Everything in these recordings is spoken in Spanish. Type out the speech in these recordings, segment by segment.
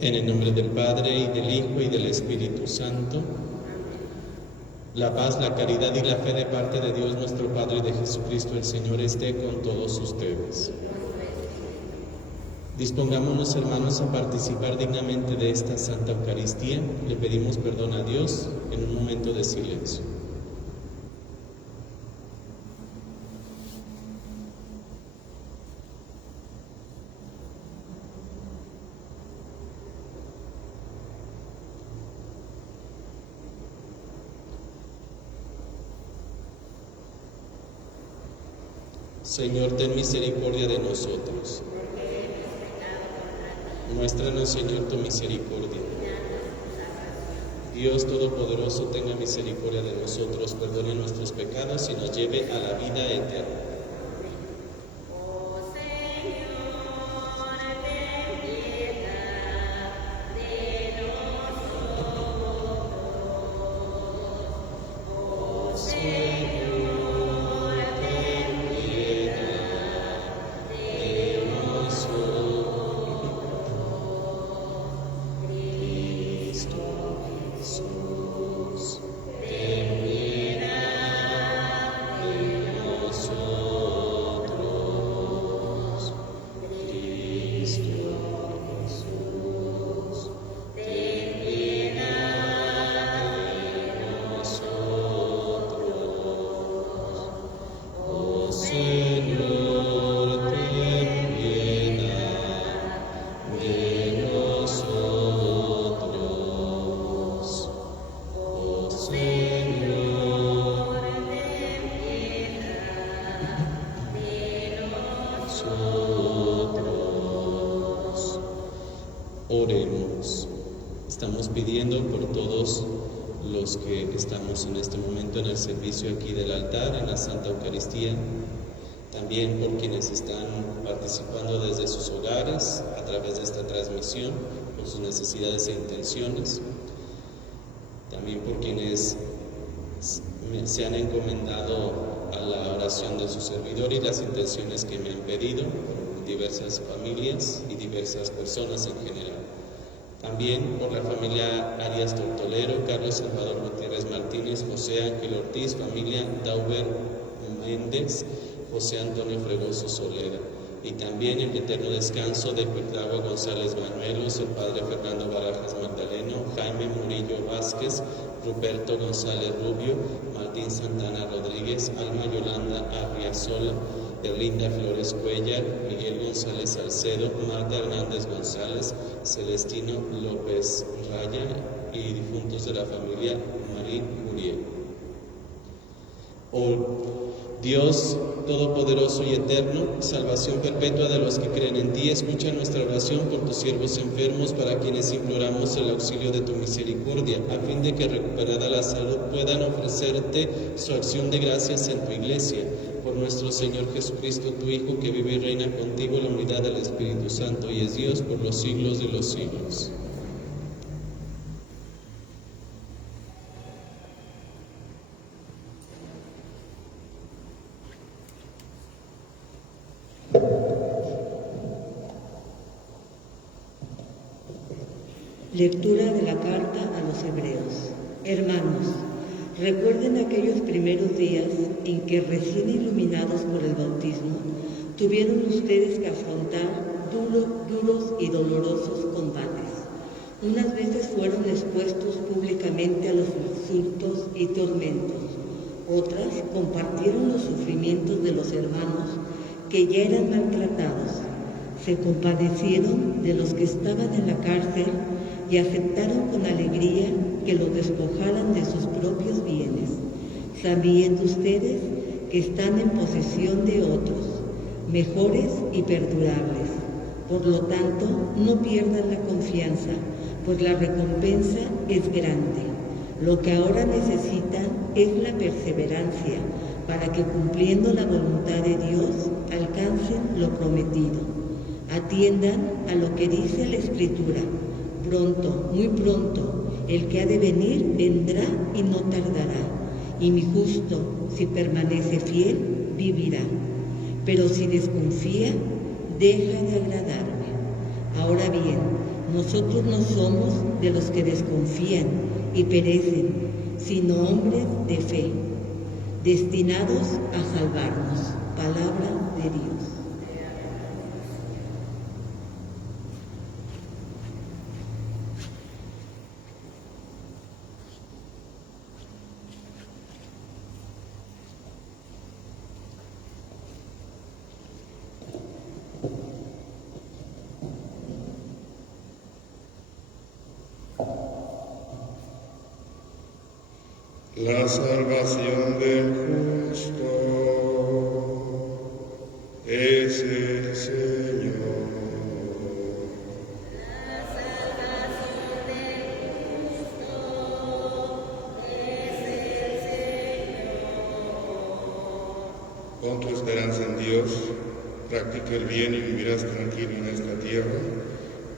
En el nombre del Padre, y del Hijo, y del Espíritu Santo. La paz, la caridad y la fe de parte de Dios nuestro Padre y de Jesucristo el Señor esté con todos ustedes. Dispongámonos, hermanos, a participar dignamente de esta Santa Eucaristía. Le pedimos perdón a Dios en un momento de silencio. Señor, ten misericordia de nosotros. Muéstranos, Señor, tu misericordia. Dios Todopoderoso, tenga misericordia de nosotros, perdone nuestros pecados y nos lleve a la vida eterna. Oremos. Estamos pidiendo por todos los que estamos en este momento en el servicio aquí del altar, en la Santa Eucaristía, también por quienes están participando desde sus hogares a través de esta transmisión, por sus necesidades e intenciones, también por quienes se han encomendado a la oración de su servidor y las intenciones que me han pedido, diversas familias y diversas personas en general. También por la familia Arias Tortolero, Carlos Salvador Gutiérrez Martínez, José Ángel Ortiz, familia Dauber Méndez, José Antonio Fregoso Solera. Y también el eterno descanso de Cuitlagua González Bañuelos, el padre Fernando Barajas Magdaleno, Jaime Murillo Vázquez, Ruperto González Rubio, Martín Santana Rodríguez, Alma Yolanda Arriazola, Erlinda Flores Cuellar, Miguel González Salcedo, Marta Hernández González, Celestino López Raya y difuntos de la familia Marín Muriel. Oh Dios Todopoderoso y Eterno, salvación perpetua de los que creen en ti, escucha nuestra oración por tus siervos enfermos, para quienes imploramos el auxilio de tu misericordia, a fin de que recuperada la salud puedan ofrecerte su acción de gracias en tu iglesia. Por nuestro Señor Jesucristo, tu Hijo, que vive y reina contigo en la unidad del Espíritu Santo y es Dios por los siglos de los siglos. Lectura de la carta a los Hebreos. Hermanos, recuerden aquellos primeros días en que, recién iluminados por el bautismo, tuvieron ustedes que afrontar duros y dolorosos combates. Unas veces fueron expuestos públicamente a los insultos y tormentos. Otras compartieron los sufrimientos de los hermanos que ya eran maltratados. Se compadecieron de los que estaban en la cárcel y aceptaron con alegría que los despojaran de sus propios bienes, sabiendo ustedes que están en posesión de otros, mejores y perdurables. Por lo tanto, no pierdan la confianza, pues la recompensa es grande. Lo que ahora necesitan es la perseverancia, para que, cumpliendo la voluntad de Dios, alcancen lo prometido. Atiendan a lo que dice la Escritura: pronto, muy pronto, el que ha de venir vendrá y no tardará, y mi justo, si permanece fiel, vivirá. Pero si desconfía, deja de agradarme. Ahora bien, nosotros no somos de los que desconfían y perecen, sino hombres de fe, destinados a salvarnos. Palabra de Dios. La salvación del justo es el Señor. La salvación del justo es el Señor. Pon tu esperanza en Dios, practica el bien y vivirás tranquilo en esta tierra.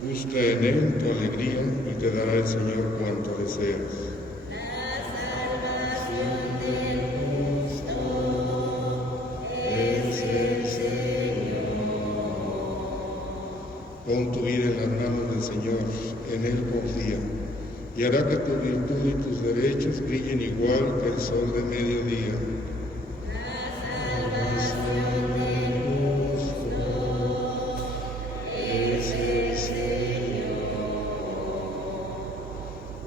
Busca en Él tu alegría y te dará el Señor cuanto deseas. Pon tu vida en las manos del Señor, en Él confía, y hará que tu virtud y tus derechos brillen igual que el sol de mediodía. La salvación del justo es el Señor.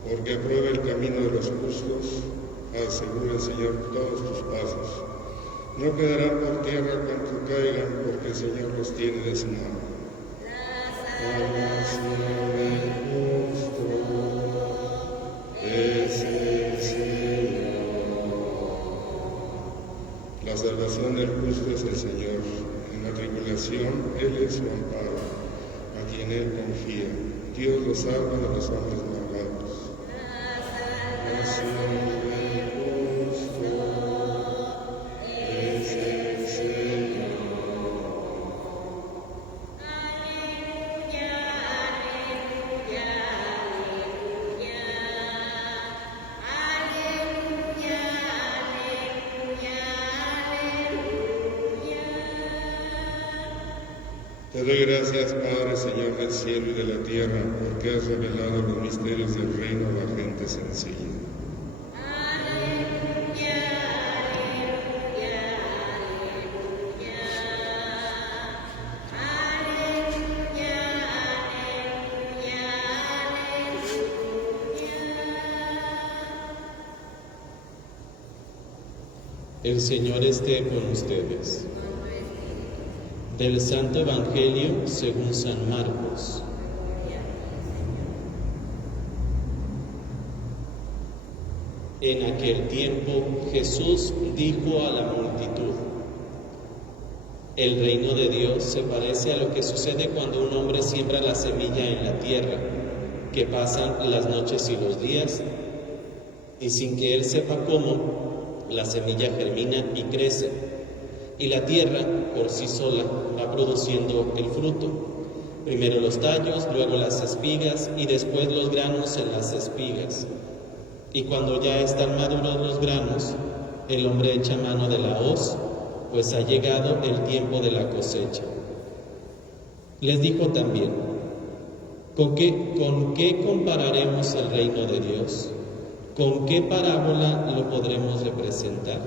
Porque aprueba el camino de los justos, asegura el Señor todos tus pasos. No quedarán por tierra cuando caigan, porque el Señor los tiene de su mano. Salvación del justo es el Señor. La salvación del justo es el Señor. En la tribulación, Él es su amparo, a quien Él confía. Dios lo salva de los hombres malvados. La salvación del justo es el Señor. Te doy gracias, Padre, Señor del cielo y de la tierra, porque has revelado los misterios del reino a la gente sencilla. El Señor esté con ustedes. Del Santo Evangelio según San Marcos. En aquel tiempo Jesús dijo a la multitud: el reino de Dios se parece a lo que sucede cuando un hombre siembra la semilla en la tierra, que pasan las noches y los días, y sin que él sepa cómo, la semilla germina y crece, y la tierra por sí sola va produciendo el fruto. Primero los tallos, luego las espigas y después los granos en las espigas. Y cuando ya están maduros los granos, el hombre echa mano de la hoz, pues ha llegado el tiempo de la cosecha. Les dijo también: ¿Con qué compararemos el reino de Dios? ¿Con qué parábola lo podremos representar?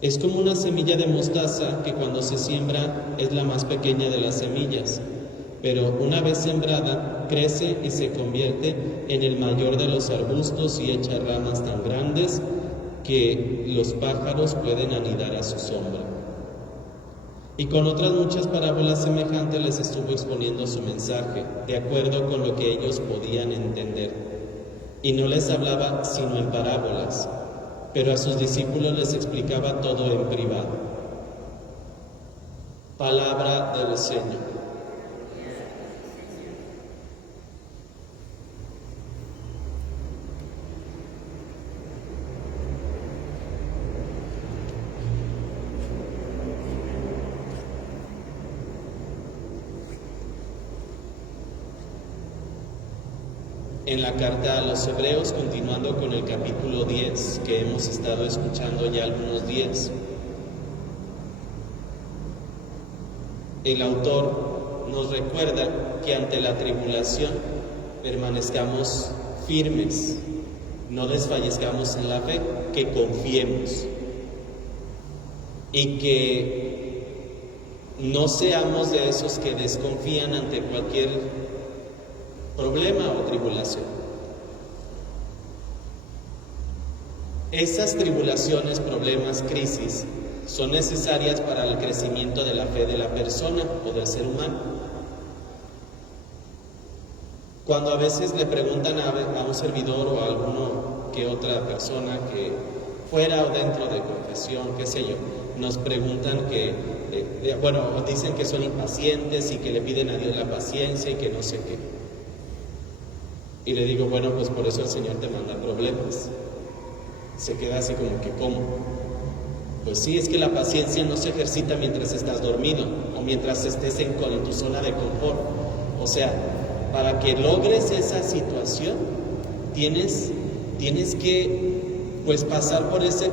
Es como una semilla de mostaza que cuando se siembra es la más pequeña de las semillas, pero una vez sembrada crece y se convierte en el mayor de los arbustos y echa ramas tan grandes que los pájaros pueden anidar a su sombra. Y con otras muchas parábolas semejantes les estuvo exponiendo su mensaje, de acuerdo con lo que ellos podían entender. Y no les hablaba sino en parábolas, pero a sus discípulos les explicaba todo en privado. Palabra del Señor. En la carta a los Hebreos, continuando con el capítulo 10, que hemos estado escuchando ya algunos días, el autor nos recuerda que ante la tribulación permanezcamos firmes, no desfallezcamos en la fe, que confiemos y que no seamos de esos que desconfían ante cualquier problema o tribulación. Esas tribulaciones, problemas, crisis son necesarias para el crecimiento de la fe de la persona o del ser humano. Cuando a veces le preguntan a un servidor o a alguno que otra persona que fuera o dentro de confesión, qué sé yo, nos preguntan dicen que son impacientes y que le piden a Dios la paciencia y que no sé qué. Y le digo, bueno, pues por eso el Señor te manda problemas. Se queda así como que, ¿cómo? Pues sí, es que la paciencia no se ejercita mientras estás dormido o mientras estés en tu zona de confort. O sea, para que logres esa situación, tienes que pues pasar por ese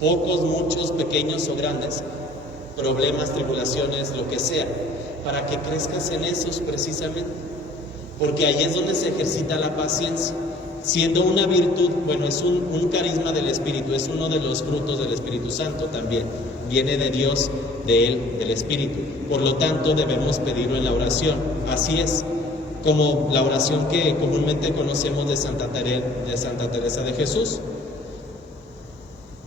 pocos, muchos, pequeños o grandes problemas, tribulaciones, lo que sea, para que crezcas en esos precisamente. Porque ahí es donde se ejercita la paciencia. Siendo una virtud, bueno, es un carisma del Espíritu, es uno de los frutos del Espíritu Santo también, viene de Dios, de Él, del Espíritu. Por lo tanto, debemos pedirlo en la oración. Así es, como la oración que comúnmente conocemos de Santa Teresa de Jesús.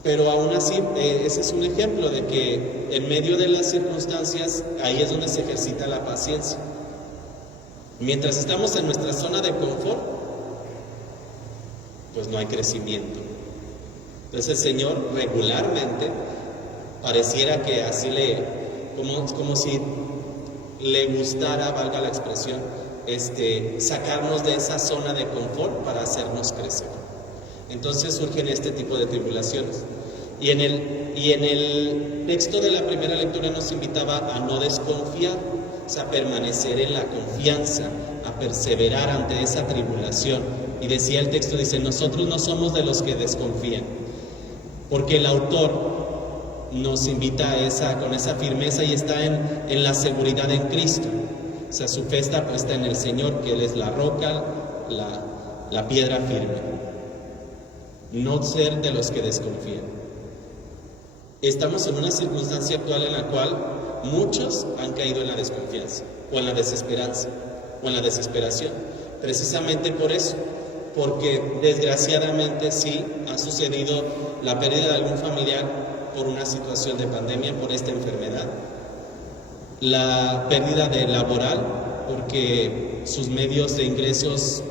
Pero aún así, ese es un ejemplo de que en medio de las circunstancias, ahí es donde se ejercita la paciencia. Mientras estamos en nuestra zona de confort, pues no hay crecimiento. Entonces el Señor regularmente pareciera que así como si le gustara, valga la expresión, sacarnos de esa zona de confort para hacernos crecer. Entonces surgen este tipo de tribulaciones. Y en el texto de la primera lectura nos invitaba a no desconfiar, o sea, permanecer en la confianza, a perseverar ante esa tribulación. Y decía el texto, dice, nosotros no somos de los que desconfían, porque el autor nos invita con esa firmeza y está en la seguridad en Cristo. O sea, su fe está puesta en el Señor, que Él es la roca, la piedra firme. No ser de los que desconfían. Estamos en una circunstancia actual en la cual muchos han caído en la desconfianza, o en la desesperanza, o en la desesperación. Precisamente por eso, porque desgraciadamente sí ha sucedido la pérdida de algún familiar por una situación de pandemia, por esta enfermedad, la pérdida de laboral, porque sus medios de ingresos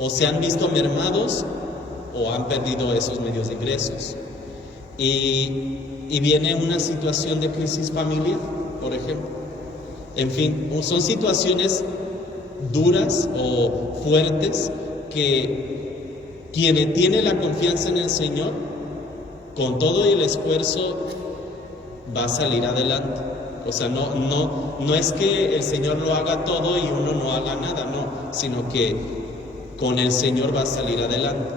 o se han visto mermados o han perdido esos medios de ingresos. Y viene una situación de crisis familiar, por ejemplo. En fin, son situaciones duras o fuertes que quien tiene la confianza en el Señor, con todo el esfuerzo, va a salir adelante. O sea, no es que el Señor lo haga todo y uno no haga nada, no, sino que con el Señor va a salir adelante,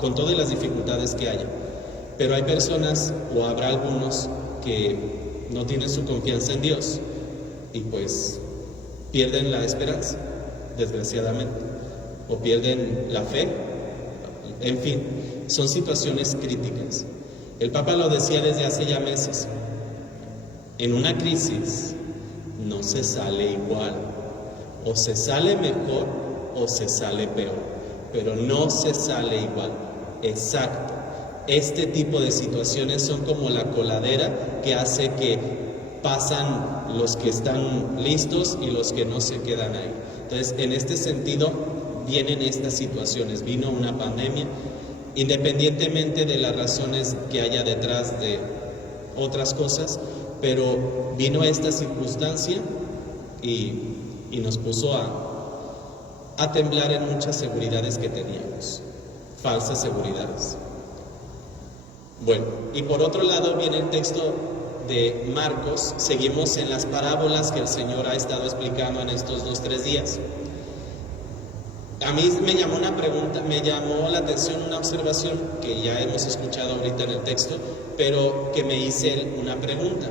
con todas las dificultades que haya. Pero hay personas, o habrá algunos, que no tienen su confianza en Dios y pues pierden la esperanza, desgraciadamente, o pierden la fe. En fin, son situaciones críticas. El Papa lo decía desde hace ya meses. En una crisis no se sale igual, o se sale mejor o se sale peor, pero no se sale igual. Exacto. Este tipo de situaciones son como la coladera que hace que pasan los que están listos y los que no se quedan ahí. Entonces, en este sentido, vienen estas situaciones. Vino una pandemia, independientemente de las razones que haya detrás de otras cosas, pero vino esta circunstancia y nos puso a temblar en muchas seguridades que teníamos, falsas seguridades. Bueno, y por otro lado viene el texto de Marcos. Seguimos en las parábolas que el Señor ha estado explicando en estos 2-3 días. A mí me llamó la atención una observación que ya hemos escuchado ahorita en el texto, pero que me hice una pregunta.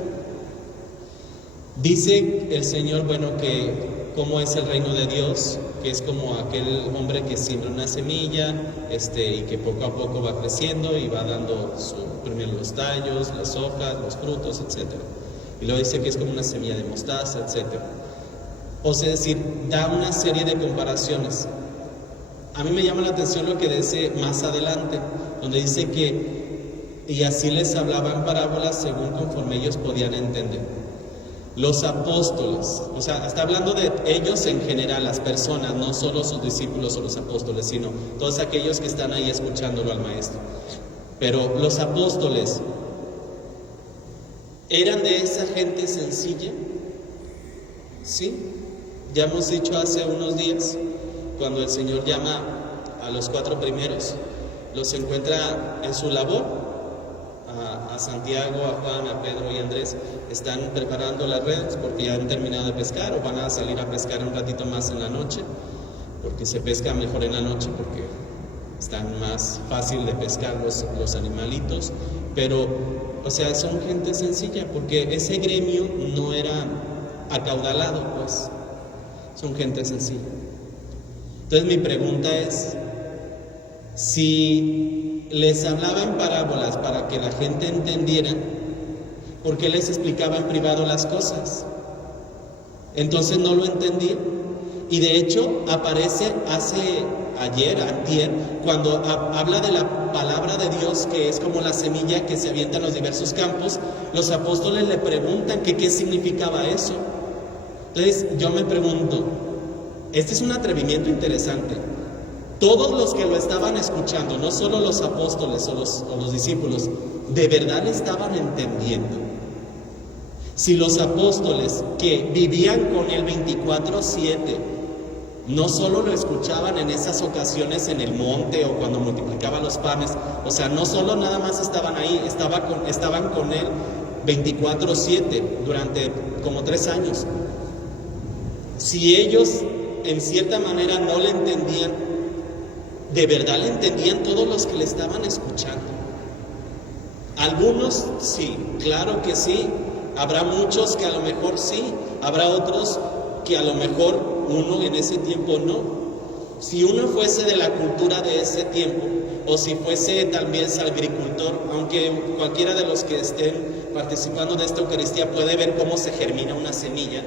Dice el Señor, bueno, que cómo es el reino de Dios, que es como aquel hombre que siembra una semilla, y que poco a poco va creciendo y va dando primero los tallos, las hojas, los frutos, etc. Y luego dice que es como una semilla de mostaza, etc. O sea, es decir, da una serie de comparaciones. A mí me llama la atención lo que dice más adelante, donde dice que, y así les hablaban parábolas según conforme ellos podían entender. Los apóstoles, o sea, está hablando de ellos en general, las personas, no solo sus discípulos o los apóstoles, sino todos aquellos que están ahí escuchándolo al maestro. Pero los apóstoles, ¿eran de esa gente sencilla? Sí, ya hemos dicho hace unos días, cuando el Señor llama a los 4 primeros, los encuentra en su labor. A Santiago, a Juan, a Pedro y a Andrés están preparando las redes porque ya han terminado de pescar o van a salir a pescar un ratito más en la noche, porque se pesca mejor en la noche porque están más fácil de pescar los animalitos. Pero, o sea, son gente sencilla porque ese gremio no era acaudalado, pues son gente sencilla. Entonces mi pregunta es, si les hablaba en parábolas para que la gente entendiera, ¿por qué les explicaba en privado las cosas? Entonces no lo entendían. Y de hecho aparece antier, cuando habla de la palabra de Dios, que es como la semilla que se avienta en los diversos campos, los apóstoles le preguntan que qué significaba eso. Entonces yo me pregunto, este es un atrevimiento interesante. Todos los que lo estaban escuchando, no solo los apóstoles o los discípulos, ¿de verdad le estaban entendiendo? Si los apóstoles que vivían con él 24/7, no solo lo escuchaban en esas ocasiones en el monte o cuando multiplicaba los panes, o sea, no solo nada más estaban ahí, estaban con él 24/7 durante como 3 años. Si ellos en cierta manera no le entendían, ¿de verdad le entendían todos los que le estaban escuchando? Algunos sí, claro que sí. Habrá muchos que a lo mejor sí, habrá otros que a lo mejor uno en ese tiempo no. Si uno fuese de la cultura de ese tiempo, o si fuese tal vez agricultor, aunque cualquiera de los que estén participando de esta Eucaristía puede ver cómo se germina una semilla,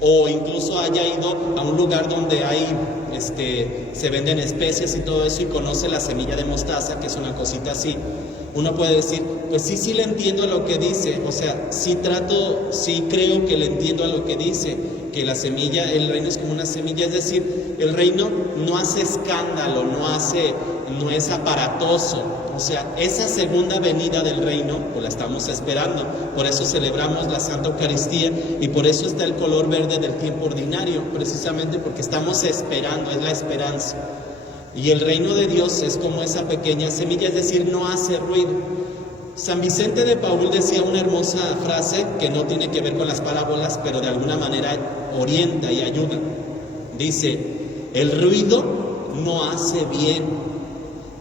o incluso haya ido a un lugar donde hay, se venden especies y todo eso y conoce la semilla de mostaza, que es una cosita así, uno puede decir, pues sí le entiendo a lo que dice, o sea, sí creo que le entiendo a lo que dice, que la semilla, el reino es como una semilla, es decir, el reino no hace escándalo, no es aparatoso. O sea, esa segunda venida del reino, pues la estamos esperando. Por eso celebramos la Santa Eucaristía y por eso está el color verde del tiempo ordinario, precisamente porque estamos esperando, es la esperanza. Y el reino de Dios es como esa pequeña semilla, es decir, no hace ruido. San Vicente de Paúl decía una hermosa frase que no tiene que ver con las parábolas, pero de alguna manera orienta y ayuda. Dice, el ruido no hace bien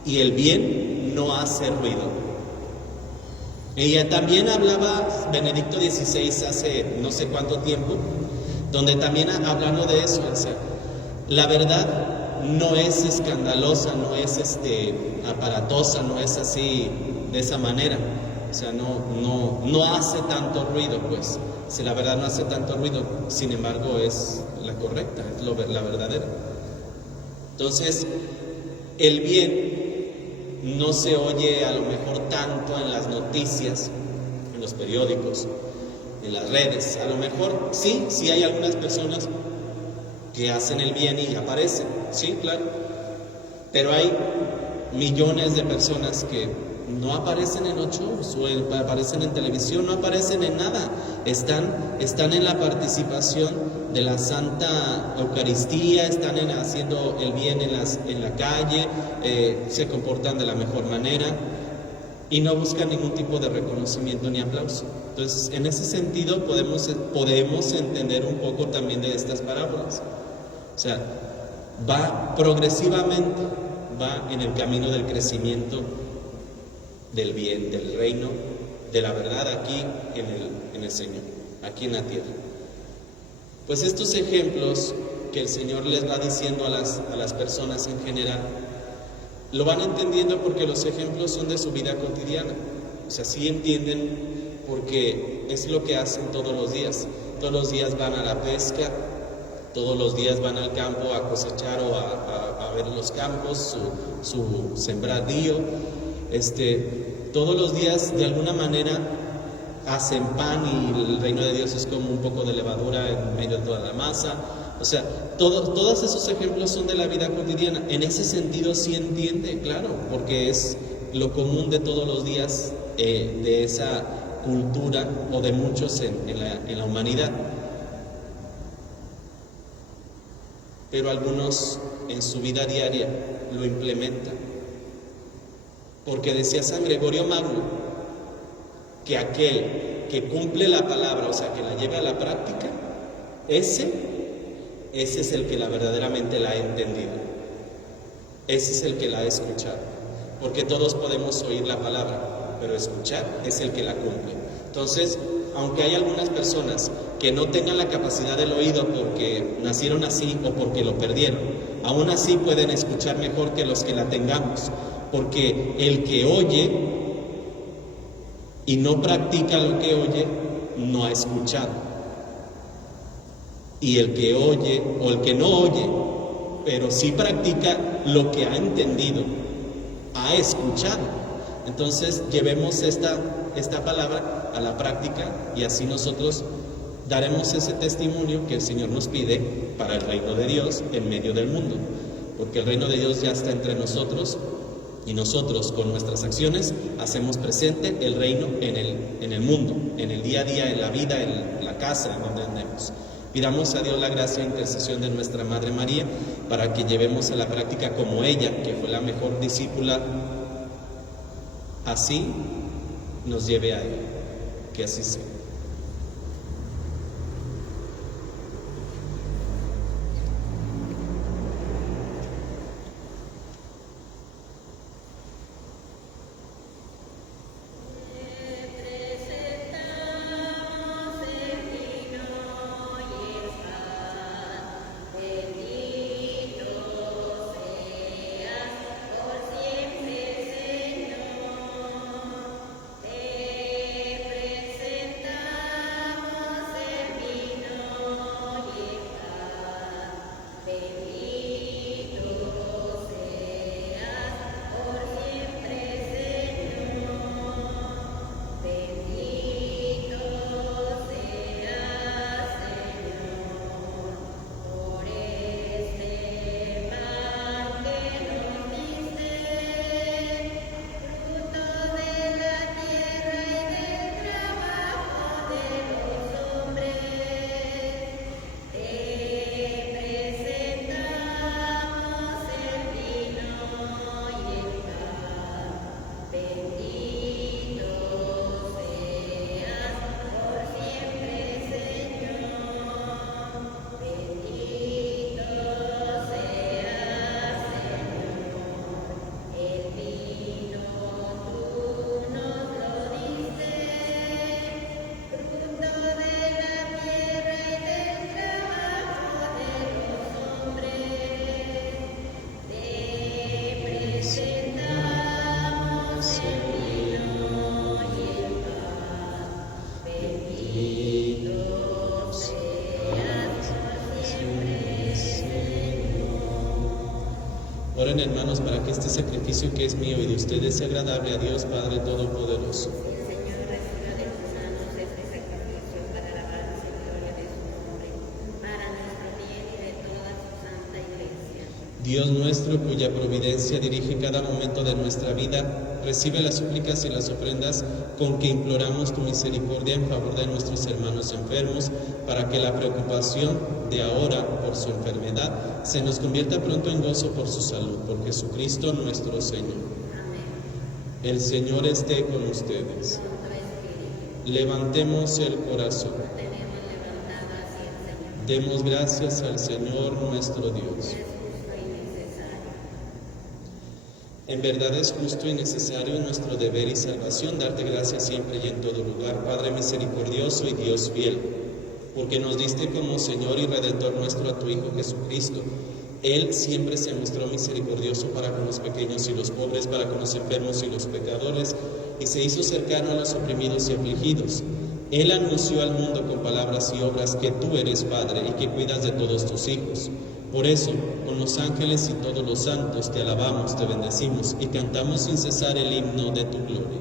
y el bien no hace ruido. Ella también hablaba Benedicto XVI hace no sé cuánto tiempo, donde también hablando de eso, o sea, la verdad no es escandalosa, no es aparatosa, no es así de esa manera, o sea, no hace tanto ruido, pues, si la verdad no hace tanto ruido, sin embargo es la correcta, es la verdadera. Entonces, el bien no se oye a lo mejor tanto en las noticias, en los periódicos, en las redes, a lo mejor sí hay algunas personas que hacen el bien y aparecen, sí, claro, pero hay millones de personas que no aparecen en los shows o aparecen en televisión, no aparecen en nada, están en la participación de la Santa Eucaristía, están haciendo el bien en la calle, se comportan de la mejor manera y no buscan ningún tipo de reconocimiento ni aplauso. Entonces, en ese sentido podemos entender un poco también de estas parábolas. O sea, va progresivamente, va en el camino del crecimiento del bien, del reino, de la verdad aquí en el Señor. aquí en la tierra. Pues estos ejemplos que el Señor les va diciendo a las personas en general, lo van entendiendo porque los ejemplos son de su vida cotidiana. O sea, sí entienden porque es lo que hacen todos los días. Todos los días van a la pesca, todos los días van al campo a cosechar o a ver los campos, su sembradío. Todos los días de alguna manera hacen pan y el reino de Dios es como un poco de levadura en medio de toda la masa. O sea, todos esos ejemplos son de la vida cotidiana. En ese sentido sí entiende, claro, porque es lo común de todos los días de esa cultura o de muchos en la humanidad. Pero algunos en su vida diaria lo implementan. Porque decía San Gregorio Magno que aquel que cumple la palabra, o sea, que la lleva a la práctica, ese es el que verdaderamente la ha entendido. Ese es el que la ha escuchado. Porque todos podemos oír la palabra, pero escuchar es el que la cumple. Entonces, aunque hay algunas personas que no tengan la capacidad del oído porque nacieron así o porque lo perdieron, aún así pueden escuchar mejor que los que la tengamos, porque el que oye y no practica lo que oye, no ha escuchado. Y el que oye o el que no oye, pero sí practica lo que ha entendido, ha escuchado. Entonces llevemos esta palabra a la práctica y así nosotros daremos ese testimonio que el Señor nos pide para el reino de Dios en medio del mundo, porque el reino de Dios ya está entre nosotros y nosotros con nuestras acciones hacemos presente el reino en el mundo, en el día a día, en la vida, en la casa, en donde andemos. Pidamos a Dios la gracia e intercesión de nuestra Madre María para que llevemos a la práctica como ella, que fue la mejor discípula, así nos lleve a Él. Que así sea. Oren, hermanos, para que este sacrificio que es mío y de ustedes sea agradable a Dios Padre Todopoderoso. Señor, reciba de tus manos este sacrificio para la alabanza y gloria de su nombre, para nuestro bien y de toda su santa Iglesia. Dios nuestro, cuya providencia dirige cada momento de nuestra vida, recibe las súplicas y las ofrendas con que imploramos tu misericordia en favor de nuestros hermanos enfermos, para que la preocupación de ahora por su enfermedad se nos convierta pronto en gozo por su salud, por Jesucristo nuestro Señor. Amén. El Señor esté con ustedes. Con tu espíritu. Levantemos el corazón. Tenemos levantado hacia el Señor. Demos gracias al Señor nuestro Dios. Es justo y necesario. En verdad es justo y necesario en nuestro deber y salvación darte gracias siempre y en todo lugar, Padre misericordioso y Dios fiel, porque nos diste como Señor y Redentor nuestro a tu Hijo Jesucristo. Él siempre se mostró misericordioso para con los pequeños y los pobres, para con los enfermos y los pecadores, y se hizo cercano a los oprimidos y afligidos. Él anunció al mundo con palabras y obras que tú eres Padre y que cuidas de todos tus hijos. Por eso, con los ángeles y todos los santos, te alabamos, te bendecimos y cantamos sin cesar el himno de tu gloria.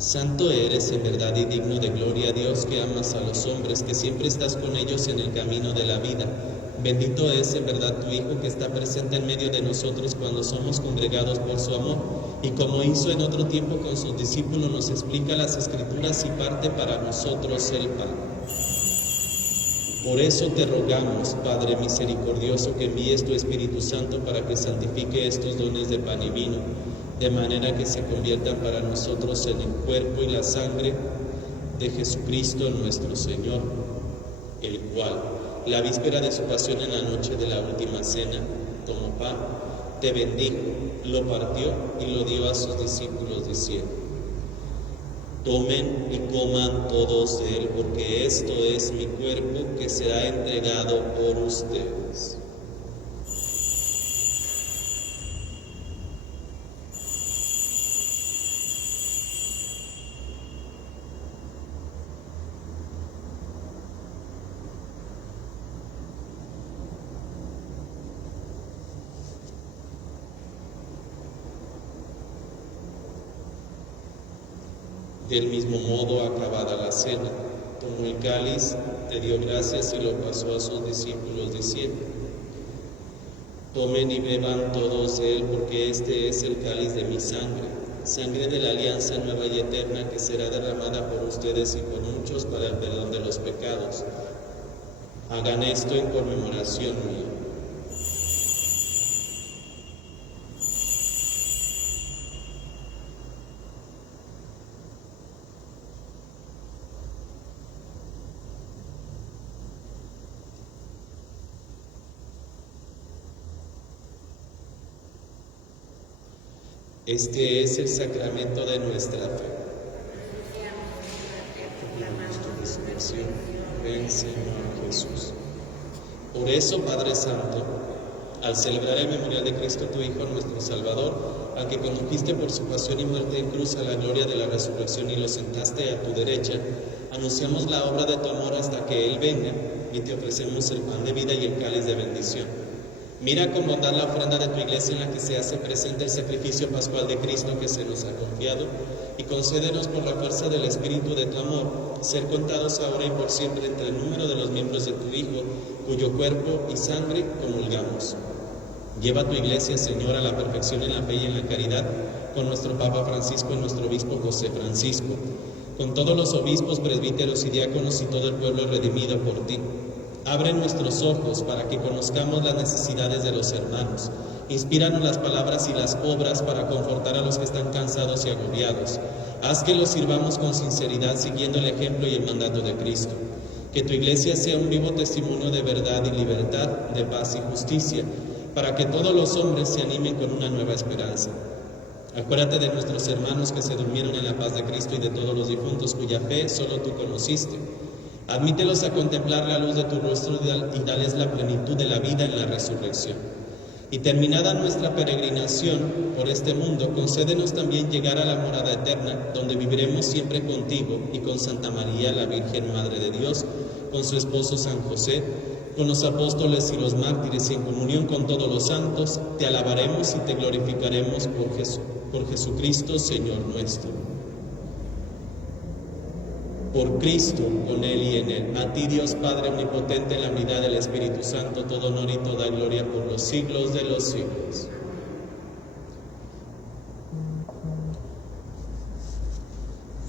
Santo eres en verdad y digno de gloria, Dios, que amas a los hombres, que siempre estás con ellos en el camino de la vida. Bendito es en verdad tu Hijo, que está presente en medio de nosotros cuando somos congregados por su amor, y como hizo en otro tiempo con sus discípulos, nos explica las Escrituras y parte para nosotros el pan. Por eso te rogamos, Padre misericordioso, que envíes tu Espíritu Santo para que santifique estos dones de pan y vino, de manera que se conviertan para nosotros en el cuerpo y la sangre de Jesucristo nuestro Señor, el cual, la víspera de su pasión en la noche de la última cena, tomó pan, te bendijo, lo partió y lo dio a sus discípulos diciendo: tomen y coman todos de él, porque esto es mi cuerpo que será entregado por ustedes. Del mismo modo, acabada la cena, tomó el cáliz, te dio gracias y lo pasó a sus discípulos diciendo: tomen y beban todos de él, porque este es el cáliz de mi sangre, sangre de la alianza nueva y eterna, que será derramada por ustedes y por muchos para el perdón de los pecados. Hagan esto en conmemoración mía. Este es el sacramento de nuestra fe. Proclamamos tu resurrección. Ven, Señor Jesús. Por eso, Padre Santo, al celebrar el memorial de Cristo, tu Hijo, nuestro Salvador, al que condujiste por su pasión y muerte en cruz a la gloria de la resurrección y lo sentaste a tu derecha, anunciamos la obra de tu amor hasta que Él venga, y te ofrecemos el pan de vida y el cáliz de bendición. Mira con bondad la ofrenda de tu iglesia en la que se hace presente el sacrificio pascual de Cristo que se nos ha confiado, y concédenos por la fuerza del Espíritu de tu amor ser contados ahora y por siempre entre el número de los miembros de tu Hijo, cuyo cuerpo y sangre comulgamos. Lleva tu iglesia, Señor, a la perfección en la fe y en la caridad, con nuestro Papa Francisco y nuestro Obispo José Francisco, con todos los obispos, presbíteros y diáconos y todo el pueblo redimido por ti. Abre nuestros ojos para que conozcamos las necesidades de los hermanos Inspíranos las palabras y las obras para confortar a los que están cansados y agobiados. Haz que los sirvamos con sinceridad, siguiendo el ejemplo y el mandato de Cristo. Que tu iglesia sea un vivo testimonio de verdad y libertad, de paz y justicia, para que todos los hombres se animen con una nueva esperanza. Acuérdate de nuestros hermanos que se durmieron en la paz de Cristo y de todos los difuntos cuya fe solo tú conociste. Admítelos a contemplar la luz de tu rostro y dales la plenitud de la vida en la resurrección. Y terminada nuestra peregrinación por este mundo, concédenos también llegar a la morada eterna, donde viviremos siempre contigo y con Santa María, la Virgen Madre de Dios, con su esposo San José, con los apóstoles y los mártires y en comunión con todos los santos, te alabaremos y te glorificaremos por Jesucristo, Señor nuestro. Por Cristo, con Él y en Él, a ti Dios Padre Omnipotente, en la unidad del Espíritu Santo, todo honor y toda gloria por los siglos de los siglos.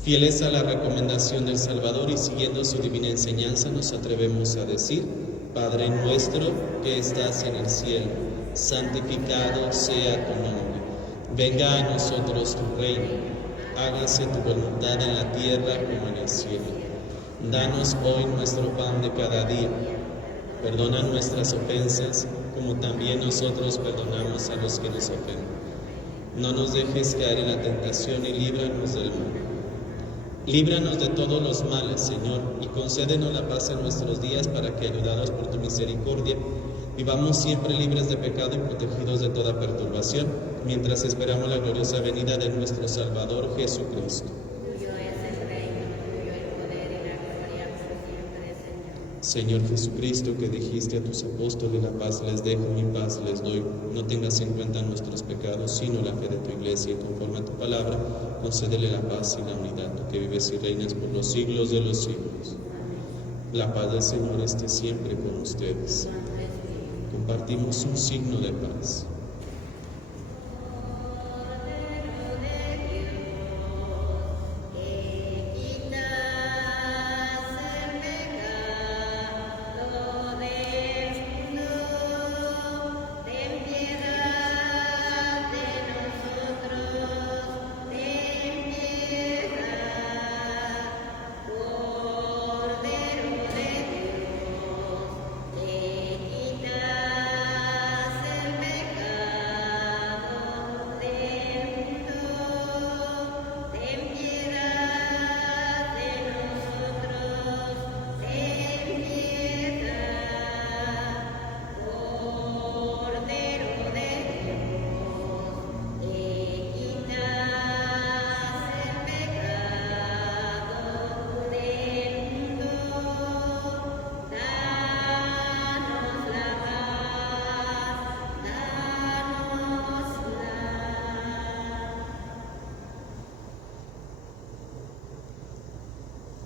Fieles a la recomendación del Salvador y siguiendo su divina enseñanza, nos atrevemos a decir: Padre nuestro que estás en el cielo, santificado sea tu nombre. Venga a nosotros tu reino. Hágase tu voluntad en la tierra como en el cielo. Danos hoy nuestro pan de cada día. Perdona nuestras ofensas, como también nosotros perdonamos a los que nos ofenden. No nos dejes caer en la tentación y líbranos del mal. Líbranos de todos los males, Señor, y concédenos la paz en nuestros días, para que, ayudados por tu misericordia, vivamos siempre libres de pecado y protegidos de toda perturbación, mientras esperamos la gloriosa venida de nuestro Salvador Jesucristo. Tuyo es el reino, tuyo el poder y la gloria por siempre, Señor. Señor Jesucristo, que dijiste a tus apóstoles: la paz les dejo, mi paz les doy. No tengas en cuenta nuestros pecados, sino la fe de tu iglesia, y conforme a tu palabra, concédele la paz y la unidad, tú que vives y reinas por los siglos de los siglos. La paz del Señor esté siempre con ustedes. Compartimos un signo de paz.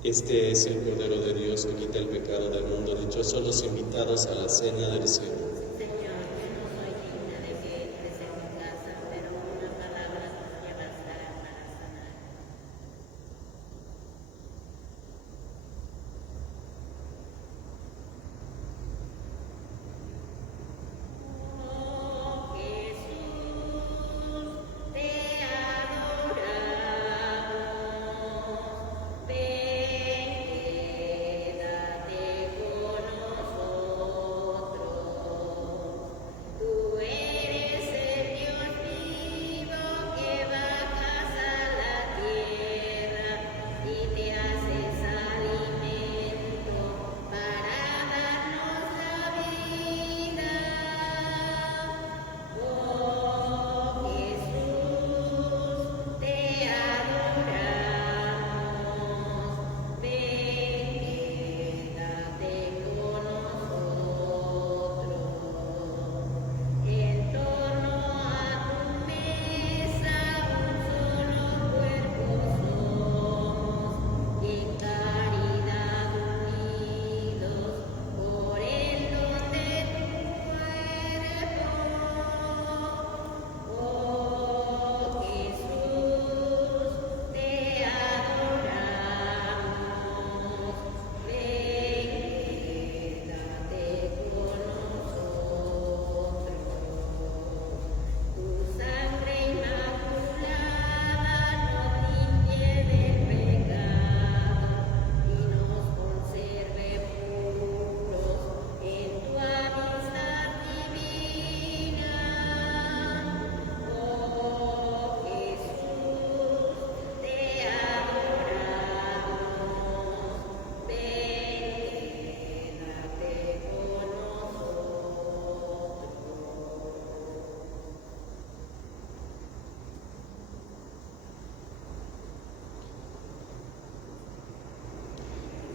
Este es el Cordero de Dios que quita el pecado del mundo. Dichosos los invitados a la cena del Señor. Señor, yo no soy digna de que entres en mi casa, pero una palabra tuya bastará para sanar. Oh Jesús, te adoramos. Ven, quédate con nosotros.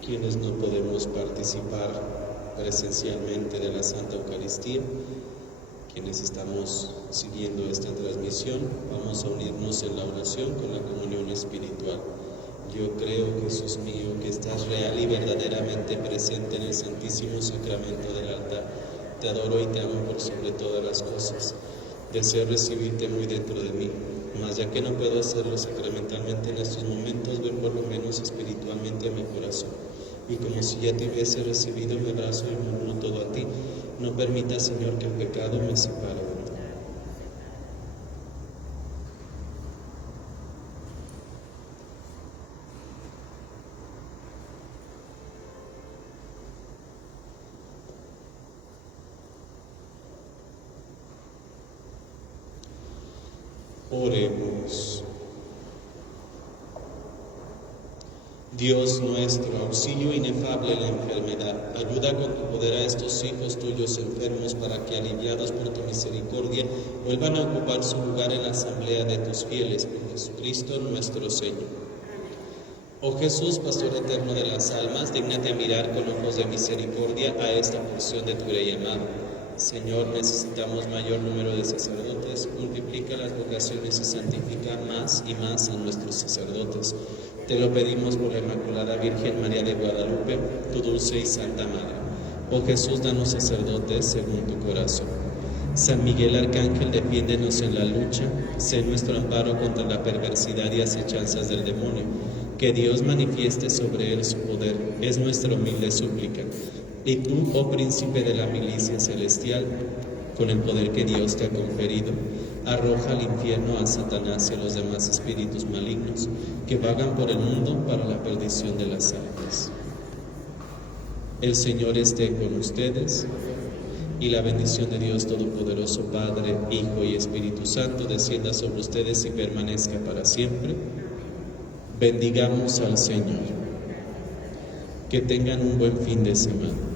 quienes no podemos participar presencialmente de la Santa Eucaristía, quienes estamos siguiendo esta transmisión, vamos a unirnos en la oración con la comunión espiritual. Yo creo, Jesús mío, que estás real y verdaderamente presente en el Santísimo Sacramento del altar. Te adoro y te amo por sobre todas las cosas. Deseo recibirte muy dentro de mí, mas ya que no puedo hacerlo sacramentalmente en estos momentos, ven por lo menos espiritualmente a mi corazón. Y como si ya te hubiese recibido, me abrazo y me uno todo a ti. No permita, Señor, que el pecado me separe de ti. Oremos. Dios nuestro, auxilio inefable en la enfermedad, ayuda con tu poder a estos hijos tuyos enfermos para que, aliviados por tu misericordia, vuelvan a ocupar su lugar en la asamblea de tus fieles, por Jesucristo nuestro Señor. Oh Jesús, Pastor eterno de las almas, dígnate mirar con ojos de misericordia a esta porción de tu Rey amado. Señor, necesitamos mayor número de sacerdotes, multiplica las vocaciones y santifica más y más a nuestros sacerdotes. Te lo pedimos por la Inmaculada Virgen María de Guadalupe, tu dulce y santa Madre. Oh Jesús, danos sacerdotes según tu corazón. San Miguel Arcángel, defiéndenos en la lucha, sé nuestro amparo contra la perversidad y acechanzas del demonio. Que Dios manifieste sobre él su poder, es nuestra humilde súplica. Y tú, oh príncipe de la milicia celestial, con el poder que Dios te ha conferido, arroja al infierno a Satanás y a los demás espíritus malignos que vagan por el mundo para la perdición de las almas. El Señor esté con ustedes, y la bendición de Dios Todopoderoso, Padre, Hijo y Espíritu Santo, descienda sobre ustedes y permanezca para siempre. Bendigamos al Señor. Que tengan un buen fin de semana.